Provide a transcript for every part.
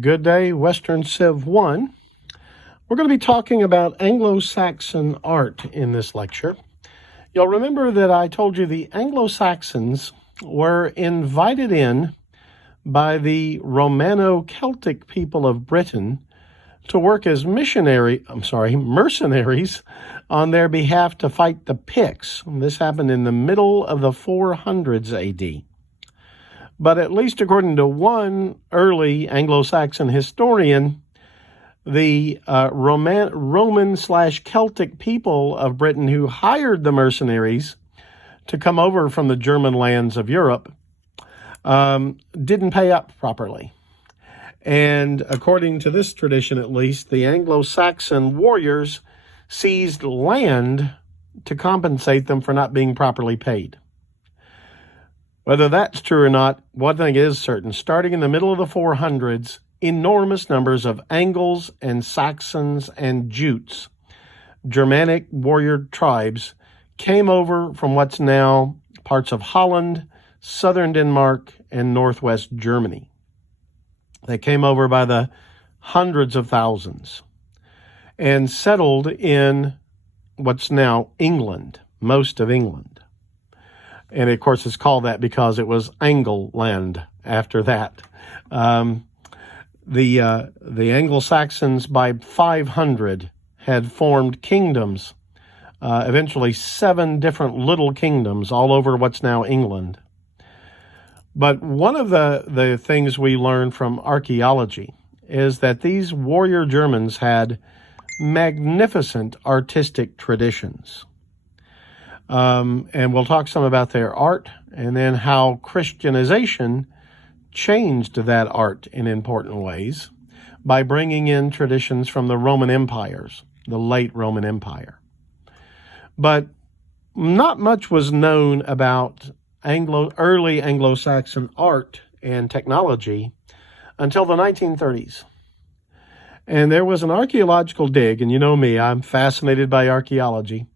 Good day, Western Civ 1. We're going to be talking about Anglo Saxon art in this lecture. You'll remember that I told you the Anglo Saxons were invited in by the Romano-Celtic people of Britain to work as mercenaries on their behalf to fight the Picts. This happened in the middle of the 400s AD. But at least according to one early Anglo-Saxon historian, the Roman/Celtic people of Britain who hired the mercenaries to come over from the German lands of Europe didn't pay up properly. And according to this tradition, at least, the Anglo-Saxon warriors seized land to compensate them for not being properly paid. Whether that's true or not, one thing is certain. Starting in the middle of the 400s, enormous numbers of Angles and Saxons and Jutes, Germanic warrior tribes, came over from what's now parts of Holland, southern Denmark, and northwest Germany. They came over by the hundreds of thousands and settled in what's now England, most of England. And of course, it's called that because it was Angle land after that. The Anglo-Saxons by 500 had formed kingdoms, eventually 7 different little kingdoms all over what's now England. But one of the things we learn from archaeology is that these warrior Germans had magnificent artistic traditions. And we'll talk some about their art and then how Christianization changed that art in important ways by bringing in traditions from the Roman empires, the late Roman Empire. But not much was known about early Anglo-Saxon art and technology until the 1930s. And there was an archaeological dig, and you know me, I'm fascinated by archaeology.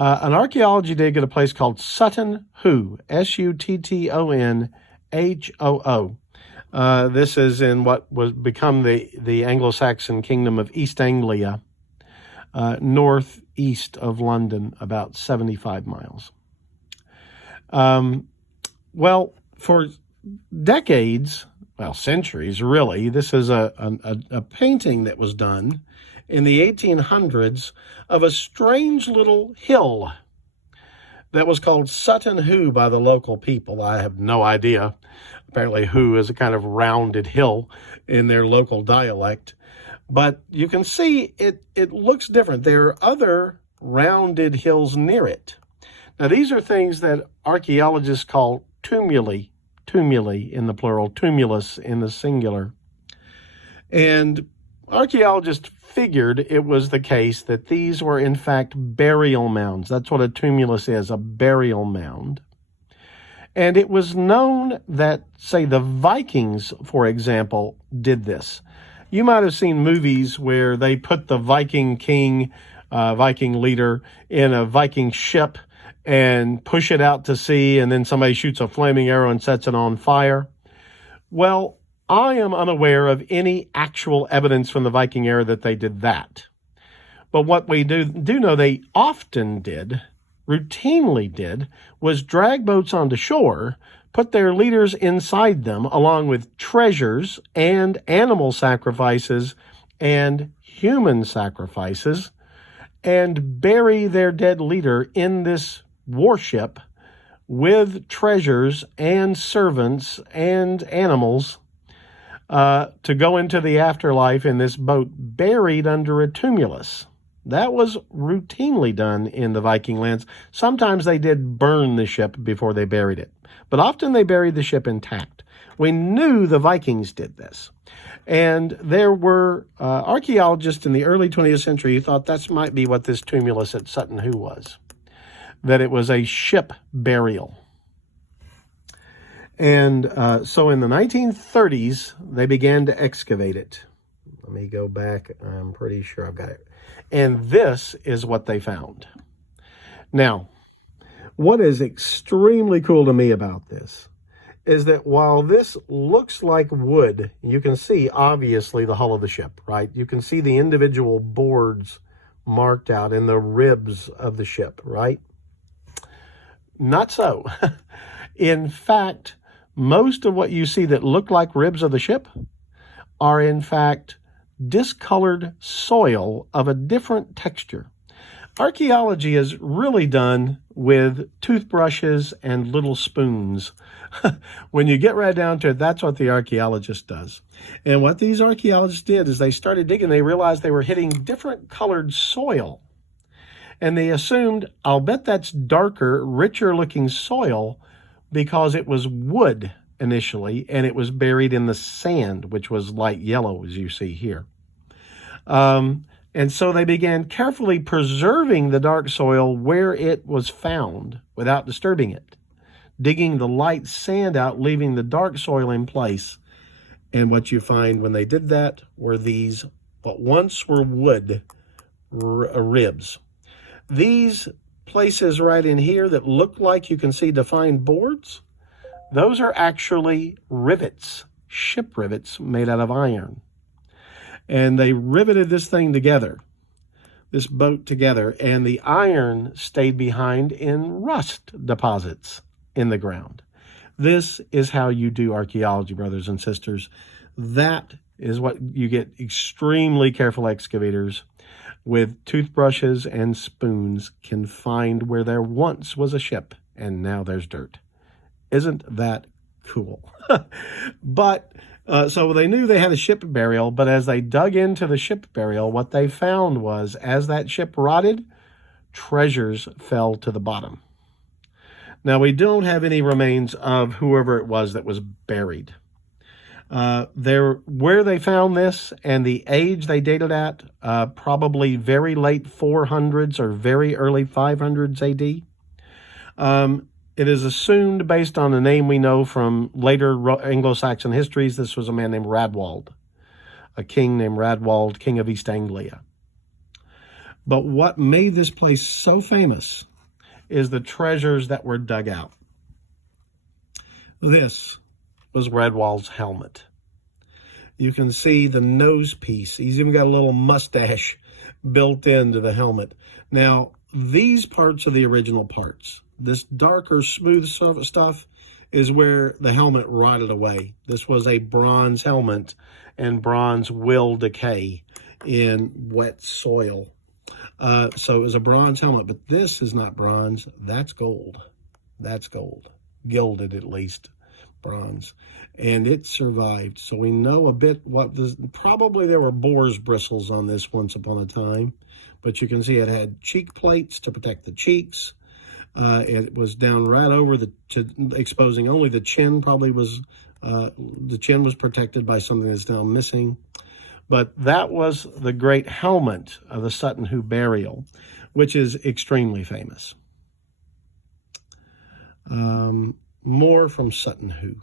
An archaeology dig at a place called Sutton Hoo, Suttonhoo. This is in what was become the Anglo-Saxon kingdom of East Anglia, northeast of London, about 75 miles. Well, for decades, well, centuries really, this is a painting that was done in the 1800s of a strange little hill that was called Sutton Hoo by the local people. I have no idea. Apparently Hoo is a kind of rounded hill in their local dialect. But you can see it looks different. There are other rounded hills near it. Now, these are things that archaeologists call tumuli in the plural, tumulus in the singular. And archaeologists figured it was the case that these were, in fact, burial mounds. That's what a tumulus is, a burial mound. And it was known that, say, the Vikings, for example, did this. You might have seen movies where they put the Viking king, Viking leader, in a Viking ship and push it out to sea, and then somebody shoots a flaming arrow and sets it on fire. Well, I am unaware of any actual evidence from the Viking era that they did that. But what we do know they often did, routinely did, was drag boats onto shore, put their leaders inside them, along with treasures and animal sacrifices and human sacrifices, and bury their dead leader in this warship with treasures and servants and animals to go into the afterlife in this boat buried under a tumulus. That was routinely done in the Viking lands. Sometimes they did burn the ship before they buried it, but often they buried the ship intact. We knew the Vikings did this. And there were archaeologists in the early 20th century who thought that might be what this tumulus at Sutton Hoo was, that it was a ship burial. And so in the 1930s, they began to excavate it. Let me go back. I'm pretty sure I've got it. And this is what they found. Now, what is extremely cool to me about this is that while this looks like wood, you can see obviously the hull of the ship, right? You can see the individual boards marked out in the ribs of the ship, right? Not so. In fact, most of what you see that look like ribs of the ship are in fact discolored soil of a different texture. Archaeology is really done with toothbrushes and little spoons. When you get right down to it, that's what the archaeologist does. And what these archaeologists did is they started digging. They realized they were hitting different colored soil. And they assumed, I'll bet that's darker, richer looking soil because it was wood initially, and it was buried in the sand, which was light yellow, as you see here. And so they began carefully preserving the dark soil where it was found without disturbing it, digging the light sand out, leaving the dark soil in place. And what you find when they did that were these, what once were wood ribs. These places right in here that look like you can see defined boards, those are actually rivets, ship rivets made out of iron. And they riveted this thing together, this boat together, and the iron stayed behind in rust deposits in the ground. This is how you do archaeology, brothers and sisters. That is what you get extremely careful excavators with toothbrushes and spoons can find where there once was a ship and now there's dirt. Isn't that cool? But so they knew they had a ship burial, but as they dug into the ship burial, what they found was as that ship rotted, treasures fell to the bottom. Now, we don't have any remains of whoever it was that was buried. Where they found this and the age they dated at, probably very late 400s or very early 500s AD. It is assumed, based on a name we know from later Anglo Saxon histories, this was a man named Radwald, a king named Radwald, king of East Anglia. But what made this place so famous is the treasures that were dug out. This was Radwald's helmet. You can see the nose piece. He's even got a little mustache built into the helmet. Now, these parts are the original parts. This darker, smooth stuff is where the helmet rotted away. This was a bronze helmet, and bronze will decay in wet soil. So it was a bronze helmet, but this is not bronze. That's gold. That's gold. Gilded, at least. Bronze. And it survived. So we know a bit what this, probably there were boar's bristles on this once upon a time, but you can see it had cheek plates to protect the cheeks. It was down right over exposing only the chin. Probably was the chin was protected by something that's now missing. But that was the great helmet of the Sutton Hoo burial, which is extremely famous. More from Sutton Hoo.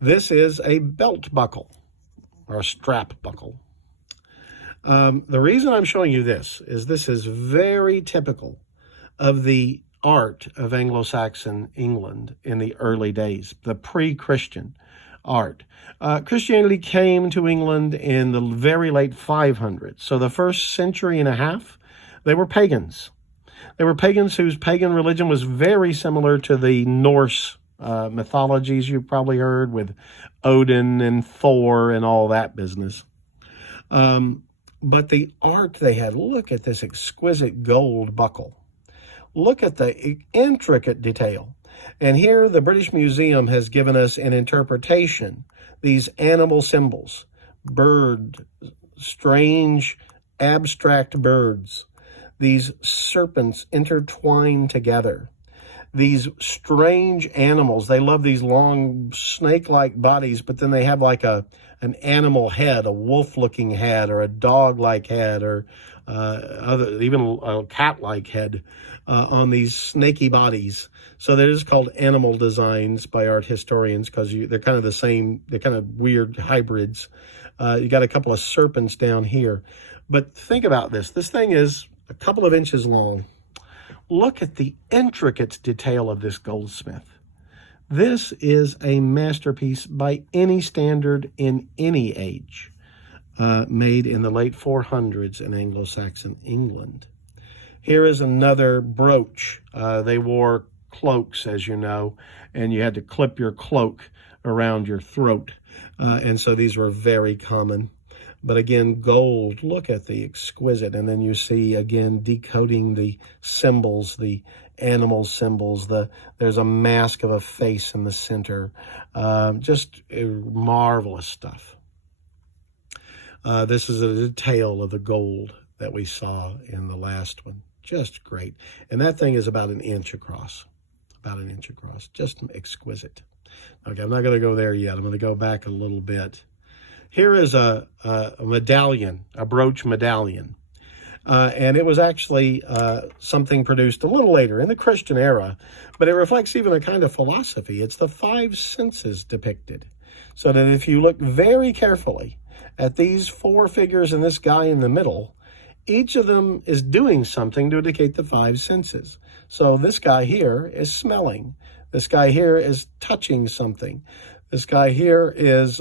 This is a belt buckle, or a strap buckle. The reason I'm showing you this is very typical of the art of Anglo Saxon England in the early days, the pre-Christian art. Christianity came to England in the very late 500s. So the first century and a half, they were pagans. They were pagans whose pagan religion was very similar to the Norse mythologies you've probably heard, with Odin and Thor and all that business. But the art they had, look at this exquisite gold buckle. Look at the intricate detail. And here the British Museum has given us an interpretation, these animal symbols, bird, strange, abstract birds, these serpents intertwined together, these strange animals. They love these long snake-like bodies, but then they have like an animal head, a wolf-looking head, or a dog-like head, or even a cat-like head on these snaky bodies. So that is called animal designs by art historians, because they're kind of the same, they're kind of weird hybrids. You got a couple of serpents down here. But think about this. This thing is a couple of inches long. Look at the intricate detail of this goldsmith. This is a masterpiece by any standard in any age, made in the late 400s in Anglo Saxon England. Here is another brooch. They wore cloaks, as you know, and you had to clip your cloak around your throat. And so these were very common. But again, gold, look at the exquisite. And then you see, again, decoding the symbols, the animal symbols. There's a mask of a face in the center. Just marvelous stuff. This is a detail of the gold that we saw in the last one. Just great. And that thing is about an inch across. Just exquisite. Okay, I'm not going to go there yet. I'm going to go back a little bit. Here is a medallion, a brooch medallion. And it was actually something produced a little later in the Christian era, but it reflects even a kind of philosophy. It's the five senses depicted. So that if you look very carefully at these four figures and this guy in the middle, each of them is doing something to indicate the five senses. So this guy here is smelling. This guy here is touching something. This guy here is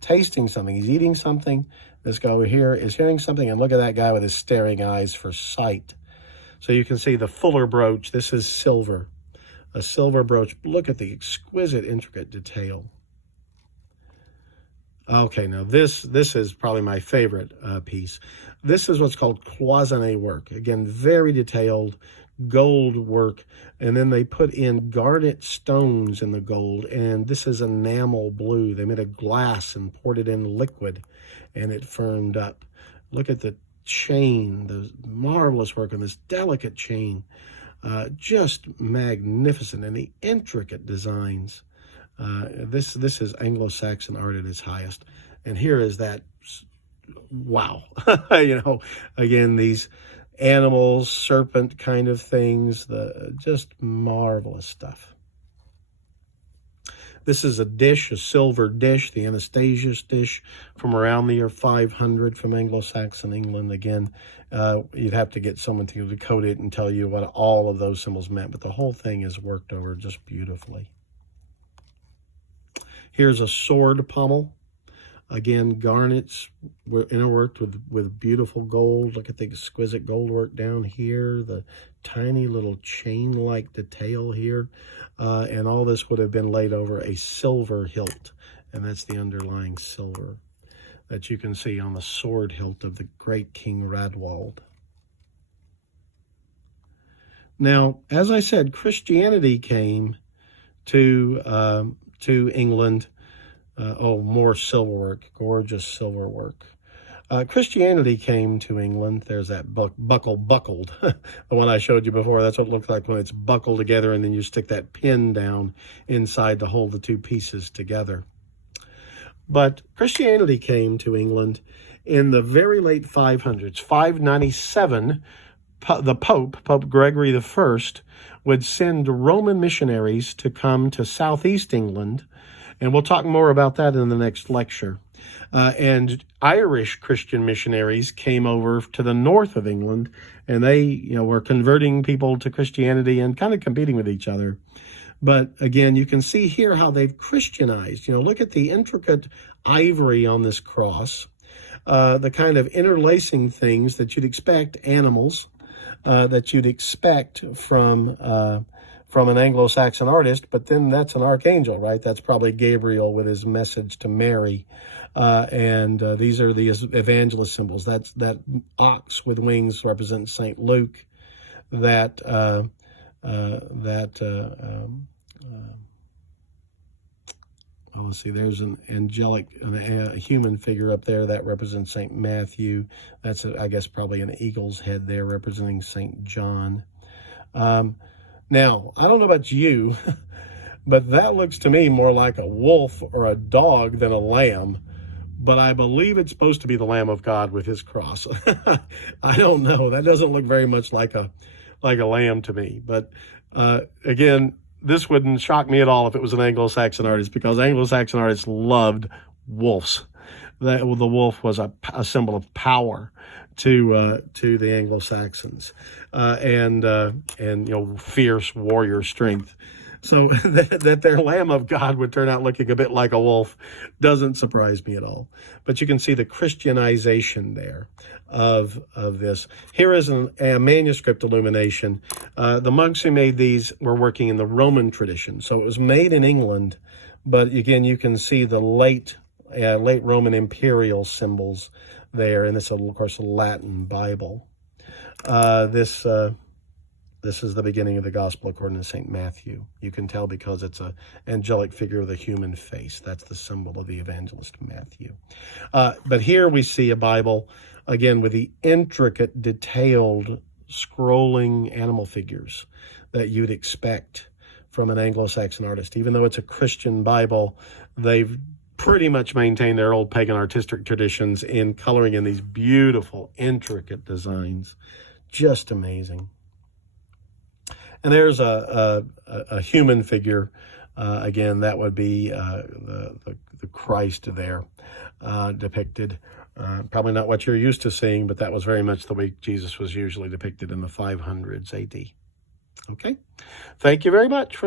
tasting something. He's eating something. This guy over here is hearing something. And look at that guy with his staring eyes for sight. So you can see the fuller brooch. This is silver. A silver brooch. Look at the exquisite, intricate detail. Okay, now this is probably my favorite piece. This is what's called cloisonné work. Again, very detailed gold work. And then they put in garnet stones in the gold. And this is enamel blue. They made a glass and poured it in liquid, and it firmed up. Look at the chain, the marvelous work on this delicate chain. Just magnificent, and the intricate designs. This is Anglo Saxon art at its highest. And here is that, wow. You know, again, these animals, serpent kind of things, just marvelous stuff. This is a dish, a silver dish, the Anastasius dish from around the year 500 from Anglo Saxon England. Again, you'd have to get someone to decode it and tell you what all of those symbols meant, but the whole thing is worked over just beautifully. Here's a sword pommel. Again, garnets were interworked with beautiful gold. Look at the exquisite gold work down here, the tiny little chain-like detail here. And all this would have been laid over a silver hilt. And that's the underlying silver that you can see on the sword hilt of the great King Radwald. Now, as I said, Christianity came to England. More silverwork, gorgeous silverwork. Christianity came to England. There's that buckled. The one I showed you before, that's what it looks like when it's buckled together, and then you stick that pin down inside to hold the two pieces together. But Christianity came to England in the very late 500s. 597, the Pope Gregory I, would send Roman missionaries to come to southeast England. And we'll talk more about that in the next lecture. And Irish Christian missionaries came over to the north of England, and they, were converting people to Christianity and kind of competing with each other. But again, you can see here how they've Christianized. Look at the intricate ivory on this cross, the kind of interlacing things that you'd expect, animals, that you'd expect from an Anglo-Saxon artist, but then that's an archangel, right? That's probably Gabriel with his message to Mary. And these are the evangelist symbols. That ox with wings represents St. Luke. Let's see, there's an angelic, a human figure up there that represents St. Matthew. That's, I guess, probably an eagle's head there representing St. John. Now, I don't know about you, but that looks to me more like a wolf or a dog than a lamb. But I believe it's supposed to be the Lamb of God with his cross. I don't know. That doesn't look very much like a lamb to me. But again, this wouldn't shock me at all if it was an Anglo-Saxon artist, because Anglo-Saxon artists loved wolves. that the wolf was a symbol of power to the Anglo Saxons, and fierce warrior strength. So that their Lamb of God would turn out looking a bit like a wolf doesn't surprise me at all. But you can see the Christianization there of this. Here is a manuscript illumination. The monks who made these were working in the Roman tradition. So it was made in England, but again, you can see the late Roman imperial symbols there. And this is, of course, a Latin Bible. This is the beginning of the gospel according to St. Matthew. You can tell because it's an angelic figure with a human face. That's the symbol of the evangelist Matthew. But here we see a Bible, again, with the intricate, detailed, scrolling animal figures that you'd expect from an Anglo Saxon artist. Even though it's a Christian Bible, they've pretty much maintained their old pagan artistic traditions in coloring in these beautiful, intricate designs. Just amazing. And there's a human figure. Again, that would be the Christ there depicted. Probably not what you're used to seeing, but that was very much the way Jesus was usually depicted in the 500s AD. Okay? Thank you very much, friends.